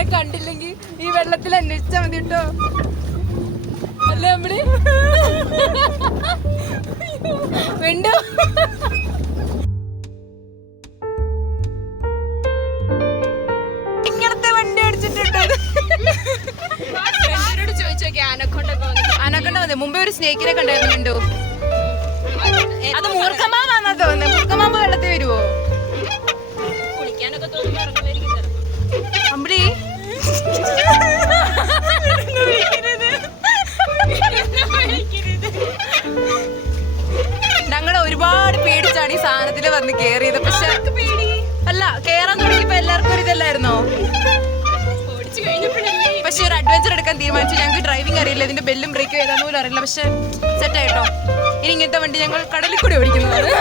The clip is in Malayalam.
ഞങ്ങളെ കണ്ടില്ലെങ്കിൽ ഈ വെള്ളത്തിൽ അന്വേഷിച്ചാൽ മതി കേട്ടോ. അല്ലേ നമ്മള് വേണ്ടോ? ഇങ്ങനത്തെ വണ്ടി അടിച്ചിട്ടുണ്ടോ? അനക്കൊണ്ട മതി. മുമ്പേ ഒരു സ്നേക്കിനെ കണ്ടായിരുന്നു. അത് മൂർഖമാമാന്നാ തോന്നുന്നത്. മൂർഖമാമ്പ് വെള്ളത്തിൽ വരുവോ? അമ്പിളി ഞങ്ങള് ഒരുപാട് പേടിച്ചാണ് ഈ സാധനത്തില് വന്ന് കേറിയത്. പക്ഷെ അല്ല, കേറാൻ തുടങ്ങിയപ്പോ എല്ലാവർക്കും ഒരു ഇതല്ലായിരുന്നോ? പക്ഷെ ഒരു അഡ്വഞ്ചർ എടുക്കാൻ തീരുമാനിച്ചു. ഞങ്ങൾക്ക് ഡ്രൈവിംഗ് അറിയില്ല, ഇതിന്റെ ബെല്ലും ബ്രേക്കും ഏതാന്ന് പോലും അറിയില്ല. പക്ഷെ സെറ്റ് ആയിട്ടോ. ഇനി ഇങ്ങനത്തെ വണ്ടി ഞങ്ങൾ കടലിൽ കൂടി ഓടിക്കുന്നതാണ്.